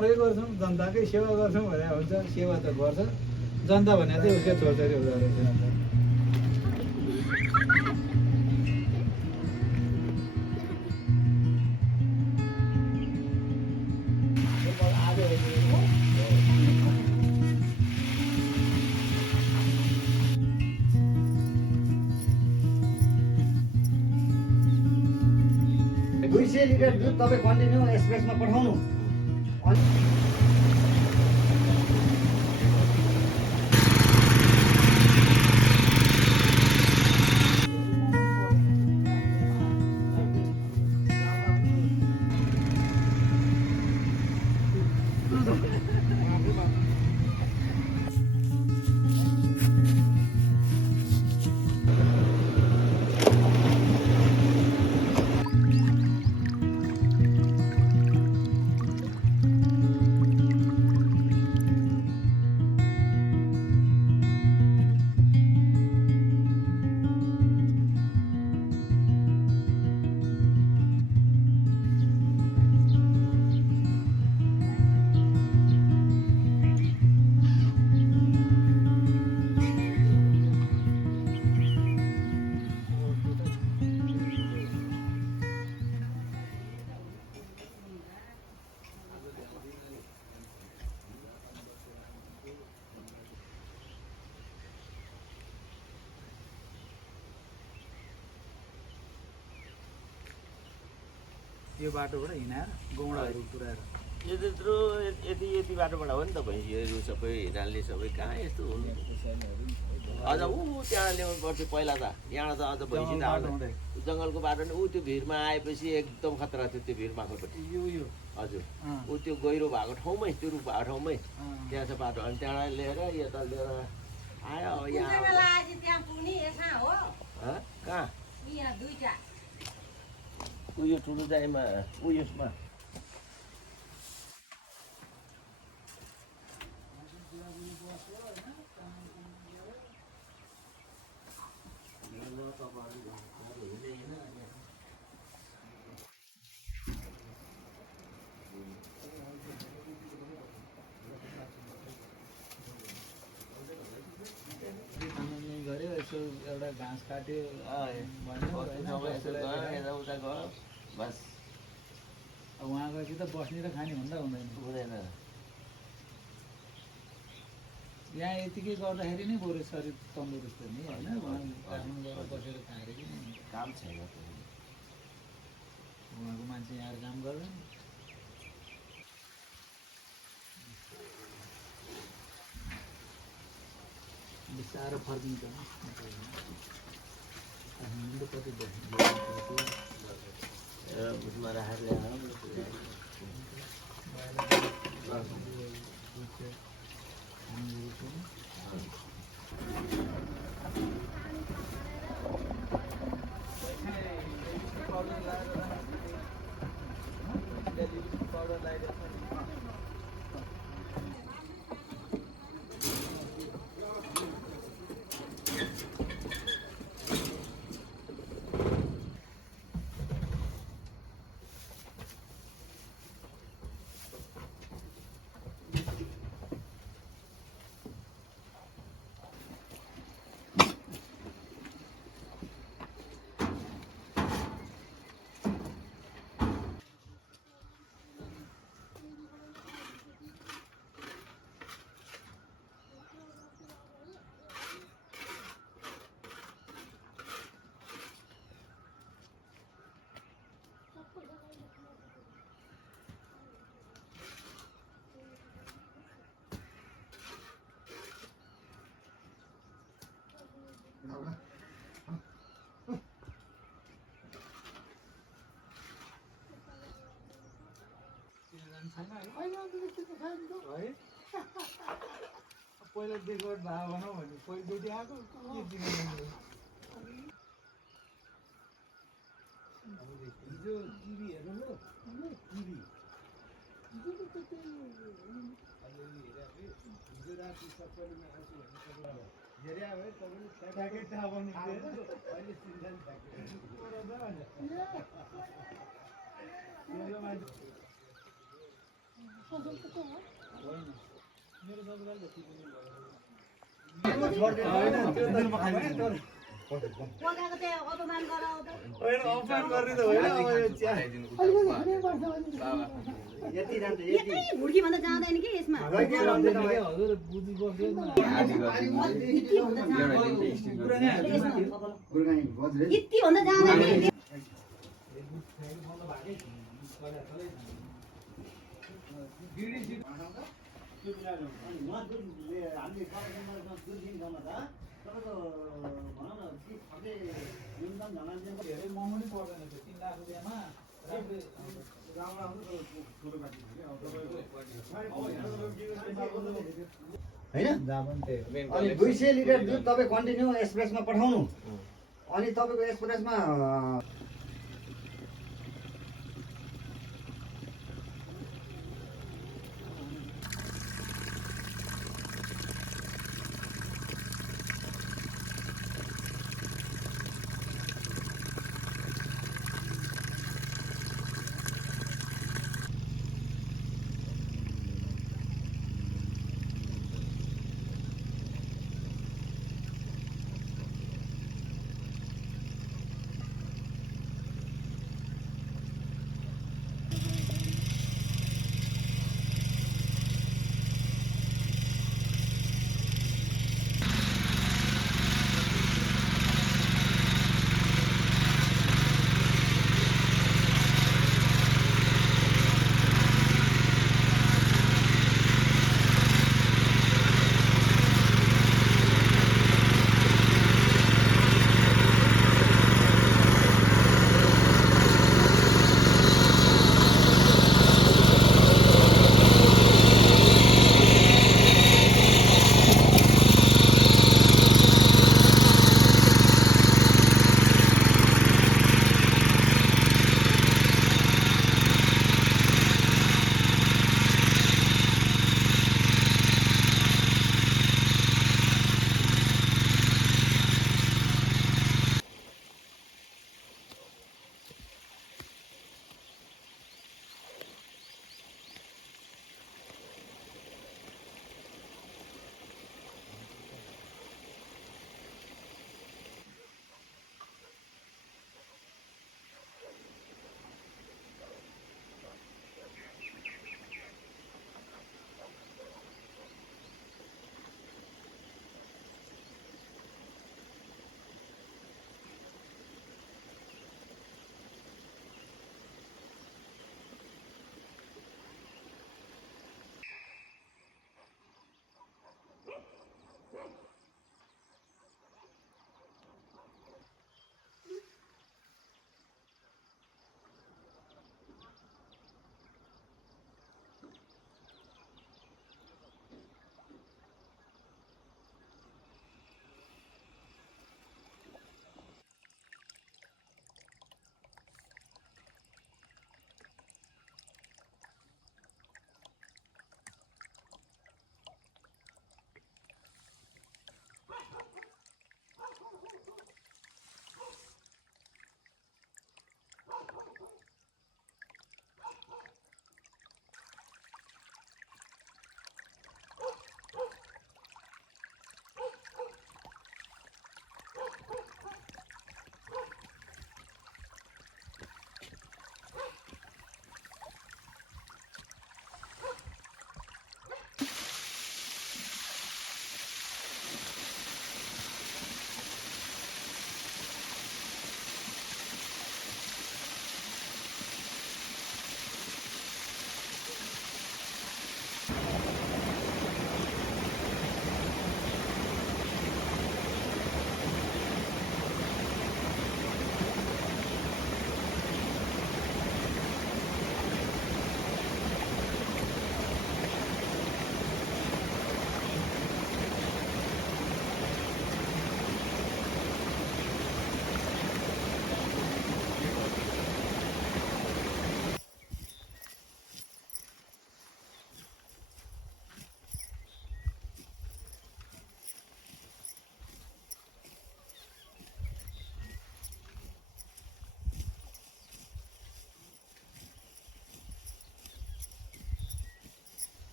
गर्छौँ जनताकै सेवा गर्छौँ भने हुन्छ सेवा त गर्छ जनता भने चाहिँ उसकै छोरछोरी हुँदो रहेछ लिटर दुध तपाईँ कन्टिन्यू एक्सप्रेसमा पठाउनु यो बाटोबाट हिँडाएर गौँडाहरू पुऱ्याएर यो त्यत्रो यति बाटोबाट हो नि त भैँसीहरू सबै हिँड्नाले सबै कहाँ यस्तो हुनु अझ ऊ त्यहाँ ल्याउनु पर्थ्यो पहिला त यहाँ त अझ भैँसी त आउँदैन जङ्गलको बाटो नि ऊ त्यो भिरमा आएपछि एकदम खतरा थियो त्यो भिर माखलपट्टि यो हजुर ऊ त्यो गहिरो भएको ठाउँमै त्यो रुख भएको ठाउँमै त्यहाँ छ बाटो अनि त्यहाँबाट लिएर यता लिएर आयो अब यहाँ कहाँ उयो ठुलो जाइमा उयसमा गऱ्यो यसो एउटा घाँस काट्यो उता गयो बस उहाँ गएपछि त बस्ने र खाने भन्दा हुँदैन हुँदैन यहाँ यतिकै गर्दाखेरि नै बरु शरीर तन्दुरुस्त नि होइन उहाँ काठमाडौँ गएर बसेर खाएर कि काम छैन उहाँको मान्छे यहाँ काम गर्दैन बिस्तारो फर्किन्छ कति उसमा राखेर पहिला देखबाट भए भनौँ भने पहिलोचोटि आएको हिजो टिभी हेर्नु न टिभी हिजो राति सबैले आउँछु भने धेरै आयो है तपाईँले ठ्याक्कै थाहा पाउनु अहिले चिन्ता नि पकाएको चाहिँ अपमान गराउँदा होइन अफर गर्ने त होइन अब यो चिया यति जान्छ यति यति हुर्की भन्दा जाँदैन कि यसमा यति भन्दा जाँदैन यति भन्दा जाँदैन हामीले दुध दिन्छौँ त तपाईँको भनौँ न कि सबै न्यूनतम झमाझम धेरै महँगो नि पर्दैन त्यो 3 लाख रुपैयाँमा राम्रो होइन अनि 200 लिटर दुध तपाईँ कन्टिन्यू एक्सप्रेसमा पठाउनु अनि तपाईँको एक्सप्रेसमा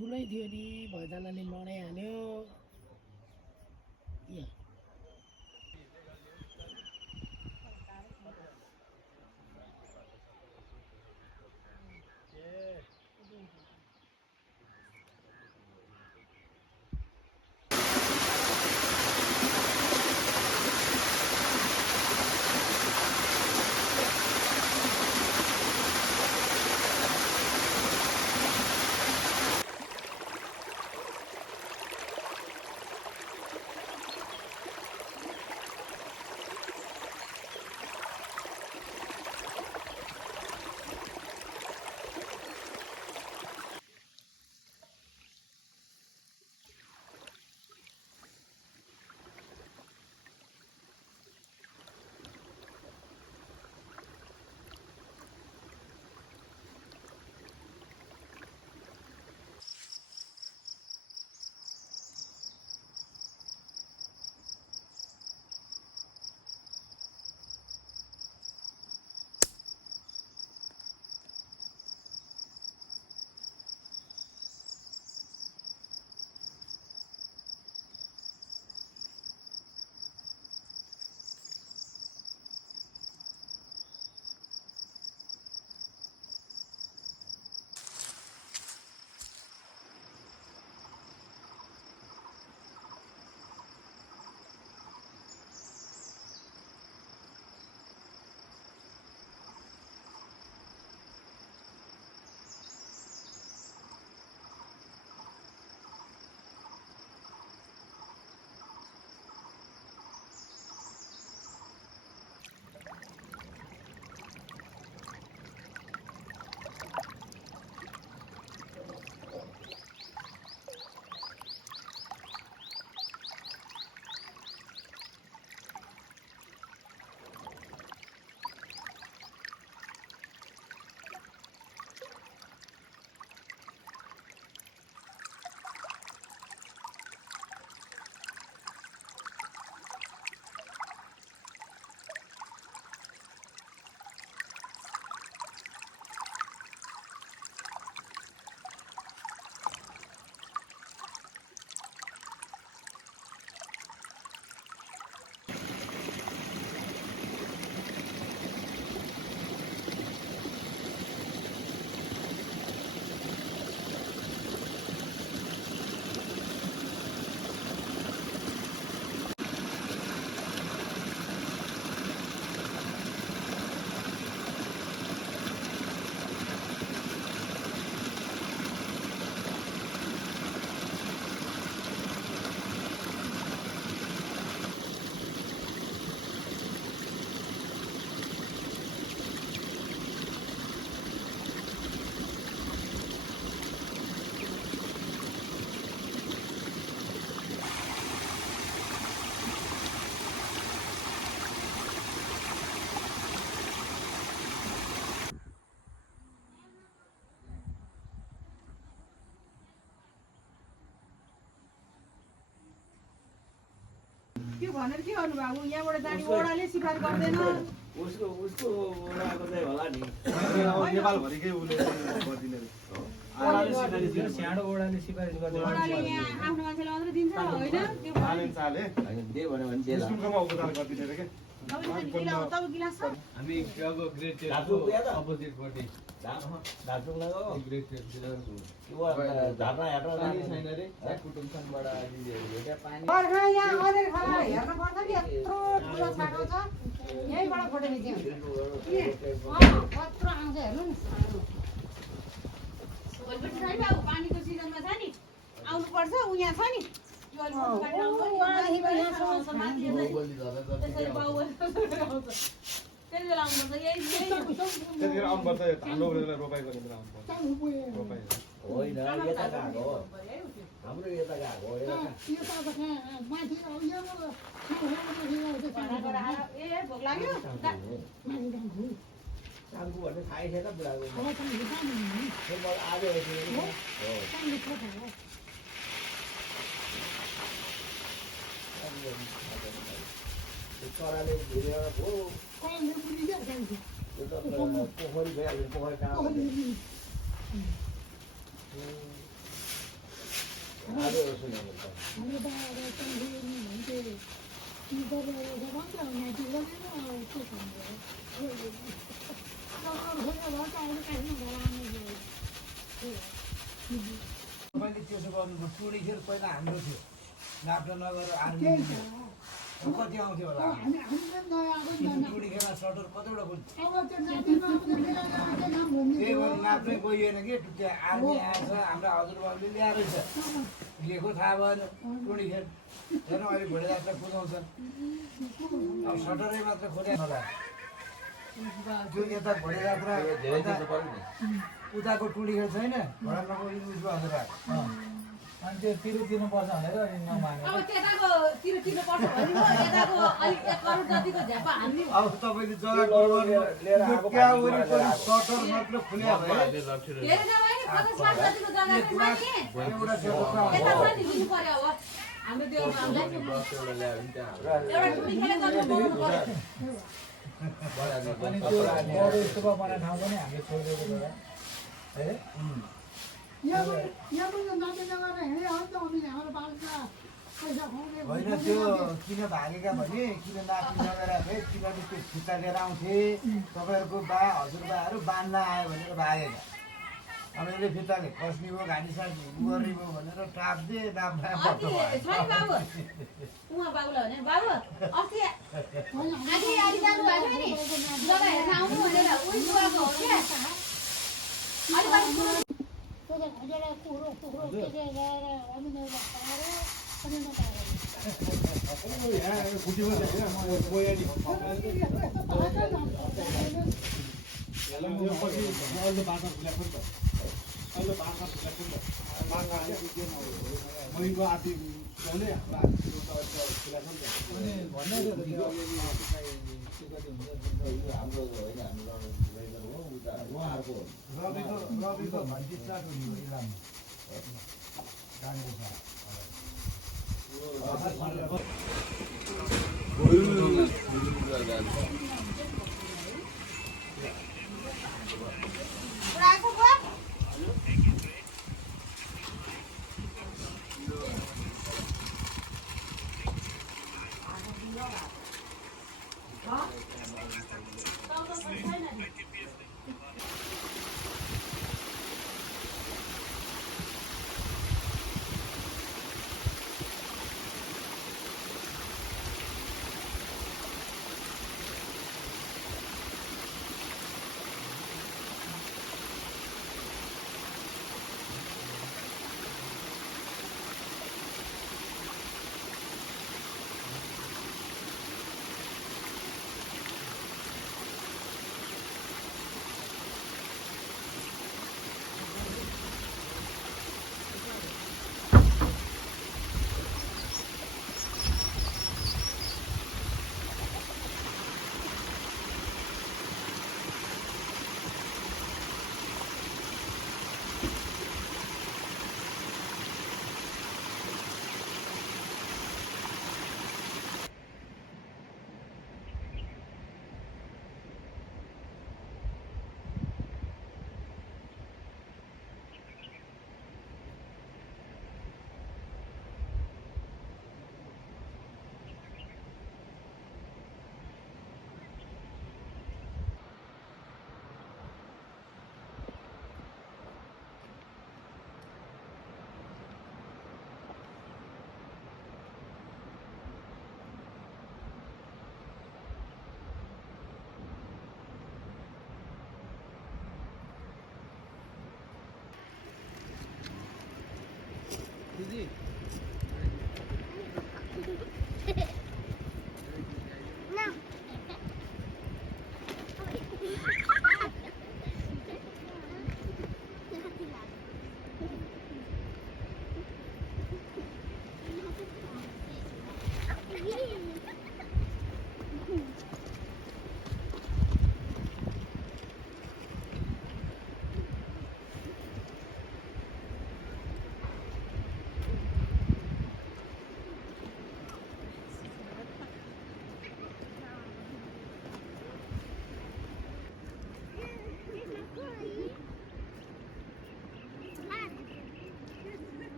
ठुलै थियो नि भैजानाले लडाइहाल्यो त्यो भनेर के गर्नु भएको यहाँबाट जाने ओडाले सिफार गर्दैन उसको ओडाको चाहिँ होला नि नेपालभरिकै उसले गरिदिने स्याडो ओडाले सिफारिस गर्दैन ओडाले यहाँ आफ्नो मान्छेलाई मात्रै दिन्छ होइन त्यो आलेन चाले त्यही भन्यो भने त्यही स्कुलकोमा उपचार गरिदिने रे के तपाईँ गिलास छ हामी क्याबो ग्रेड दाजु टेस्टको अपोजिटपट्टि दाजु लगाऊ ग्रेड टेस्ट दिलाउँछु झार्ना हेर्न छैन रे कुटुङसँगबाट अहिले पानी बर्खा यहाँ अँधेर खला हेर्नु पर्छ नि यत्रो ठुलो छाको छ यहीँबाट फोटो खिच्यौँ कत्रो आउँछ हेर्नु नि सानो भोलिपट्टि छ नि बाबु पानीको सिजनमा छ नि आउनुपर्छ ऊ यहाँ छ नि यो अहिले त्यसरी बाबुले आउँछ त्यति बेला आउनुपर्छ यही त्यतिखेर आउनुपर्छ धान रोप्नेलाई रोपाइ गर्ने बेला आउनुपर्छ रोपाइ होइन यता गएको हो हाम्रो यता गएको हो ए भोक लाग्यो टाङ्गु भन्ने थाहै छैन बुढाको मलाई आज चराले घुमेर भयो पोखरी भइहाल्यो पोखरी कहाँ हाम्रो त अब त्यहाँदेखि हुन्थ्यो ती गरेर मात्र माथि लगेर के भन्नु मैले त्यसो गर्नु टुडी खेल पहिला हाम्रो थियो नाप्न नगरेर आर्मी कति आउँथ्यो होला टुडी खेलमा सटर कतिवटा त्यही गर्नु नाप्नै गइएन कि त्यहाँ आर्मी आएछ हाम्रो हजुरबाबुले ल्याएर छ लिएको थाहा भएन टुडी खेल हेर्नु अहिले घोडे जात्रा कुदाउँछन् अब सटरै मात्र खोज्या होला त्यो यता घोडे जात्रा उताको टुडी खेल छैन घोडा नगएको उसको हजुरबा अनि त्यो तिरु तिर्नुपर्छ भनेर नमाने अब त्यताको तिरो तिर्नुपर्छ भने यताको अलिक 1 करोड जतिको झ्यापा हान्ने अब तपाईँले जग्गा लिएर त्यहाँ वरिपरि सटर मात्र खुल्या भए धेरै जग्गा नि 50 लाख जतिको जग्गा छ नि एउटा क्षेत्रमा यता पनि दिनु पर्यो हो हाम्रो देउमा आउँदा एउटा टुडी खेले गर्नु बनाउनु पर्यो अनि त्यो बडो स्तूपा बनाउने ठाउँ पनि हामीले छोडिदिएको छ है होइन त्यो किन भागेका भने किन नाति नगरा भए किनभने त्यो खुट्टा लिएर आउँथे तपाईँहरूको बा हजुरबाहरू बाँध्न आयो भनेर भागेका अब यसले फित्ताले खस्ने भयो घाँटी साँटी गर्ने भयो भनेर टाप्दे छैन बाबु उहाँ बाबुलाई भने बाबु अस्ति आधी आधी जानु भएको नि जग्गा हेर्न आउनु भनेर उही बुवाको हो क्या रविको भन्टी स्टार्ट हुने हो इलाममा जानेको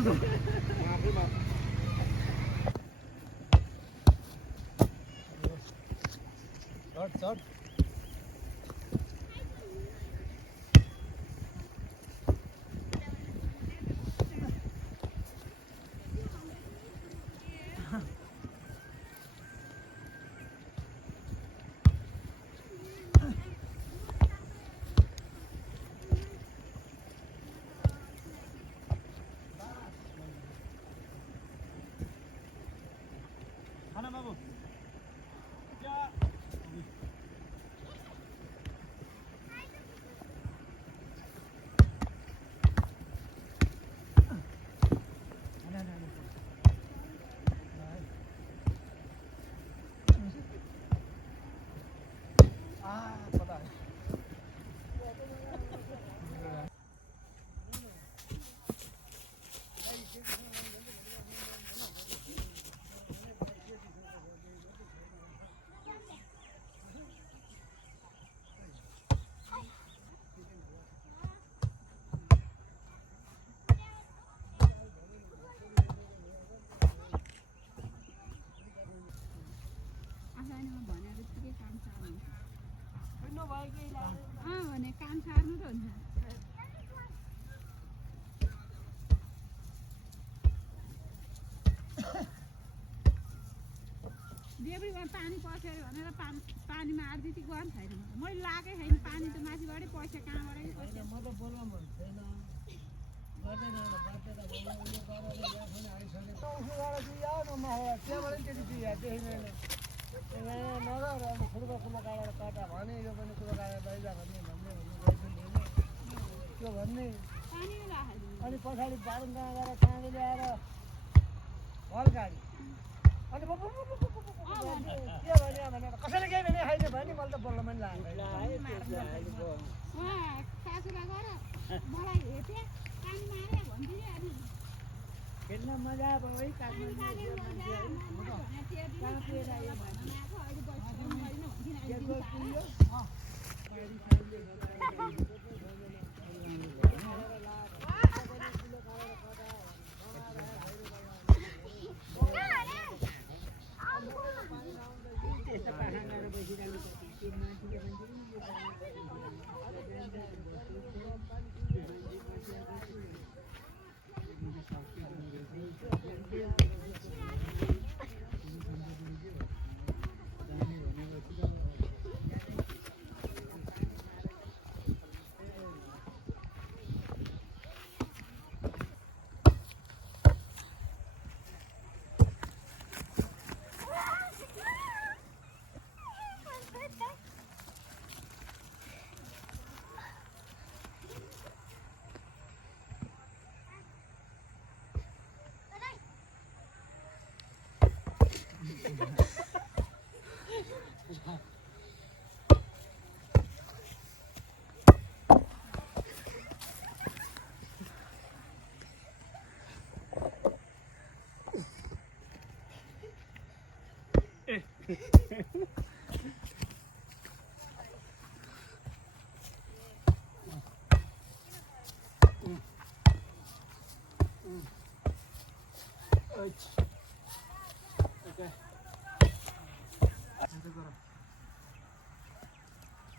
आफैमा भने जतिकै काम सार्नु भने काम सार्नु त हुन्छ देब्रीमा पानी पस्यो अरे भनेर पानीमा आर्दिती गर्नु छैन मैले लागेकै छैन पानी त माथिबाटै पस्यो कहाँबाटै पस्यो म त बोल्न मन छैन गर्दैन त्यहाँबाट त्यति चिया देखिँदैन नगर खुर्का खुला काटेर काटा भने यो पनि कुरो काटेर लैजा भन्ने त्यो भन्ने अनि पछाडि बारुङ कहाँ गएर काँडे ल्याएर हल गाडी अनि के भन्यो भनेर कसैले केही भने खाइदियो भने मैले त बोल्न पनि लाग्यो सासुरा गर मलाई हेपे पानी मारे भन्दियो अनि खेल्न मजा अब है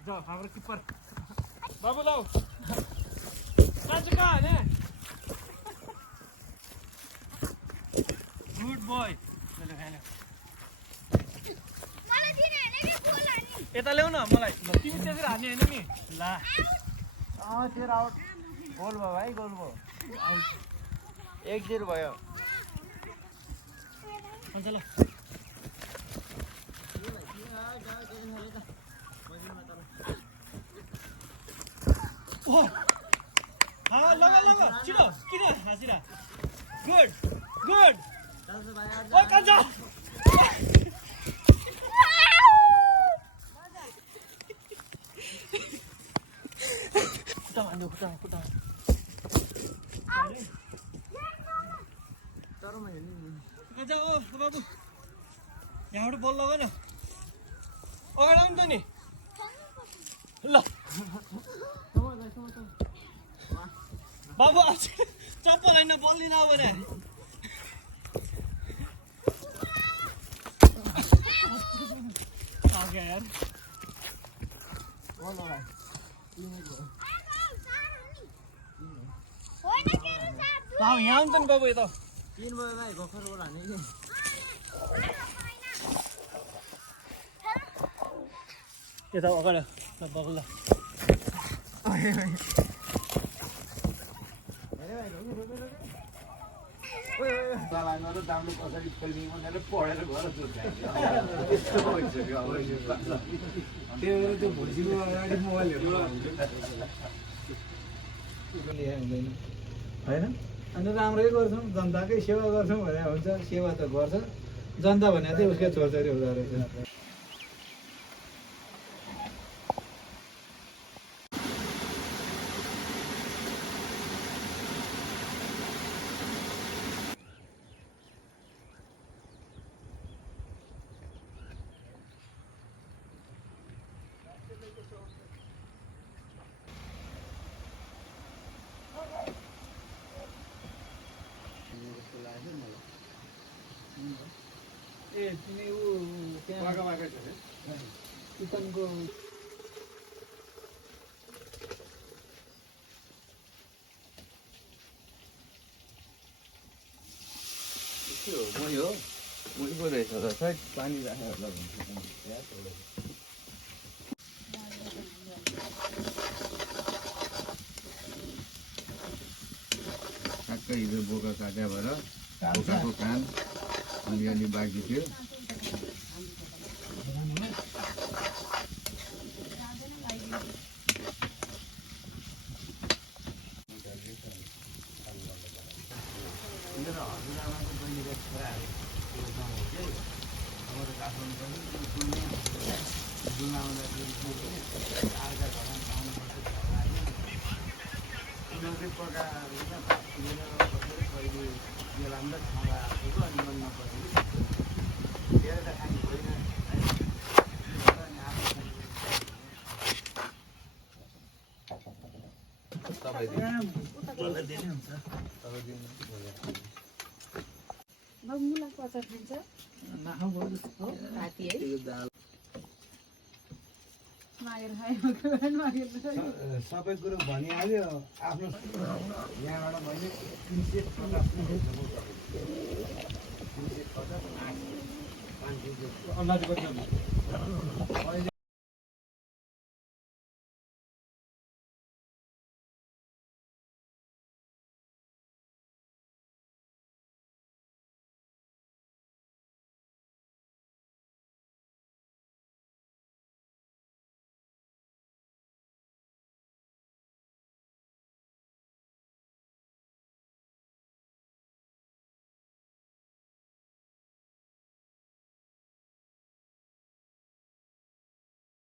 जाऊ हाम्रो किपर बाबु लाऊ जान्छ कहाँ हैन गुड बोय मलाई दिने हैन नि गोल हान्ने यता ल्याउ न मलाई तिमी त्यसरी हान्ने हैन नि ला तेरो आउट गोल भयो भाइ गोल भयो 1-0 भयो हुन्छ ल लगा छिटो किन हाँसिरा गुड गुड ओ कान्छा खुट्टा हान्यो खुट्टा टाढोमा हेर्नु कान्छा ओ बाबु यहाँबाट बल लगा न अगाडि आउनु त नि ल बाबु चप बोलाइन बोल्दिन अब भने आगे यार यहाँ हुन्छ नि बाबु यता 3 बजे भाइ गफरबाट हाने कि यता अगाडि बगल्ला चलानमा र दाम्रो कसरी खेल्ने भनेर पढेर घर त्यस्तो भइसक्यो अब त्यो भएर त्यो भुर्सीको अगाडि मोबाइलहरू होइन अन्त राम्रै गर्छौँ जनताकै सेवा गर्छौँ भने हुन्छ सेवा त गर्छ जनता भने चाहिँ उसकै छोरछोरी हुँदो रहेछ ए तिमी ऊ त्यहाँ किचनको मै हो मै पो रहेछ त सायद पानी राखेर होला भन्छ ठ्याक्कै हिजो बोका काट्या भएर बोकाको काम अलिअलि बाँकी थियो सबै कुरो भनिहाल्यो आफ्नो यहाँबाट मैले 350 अन्दाज कति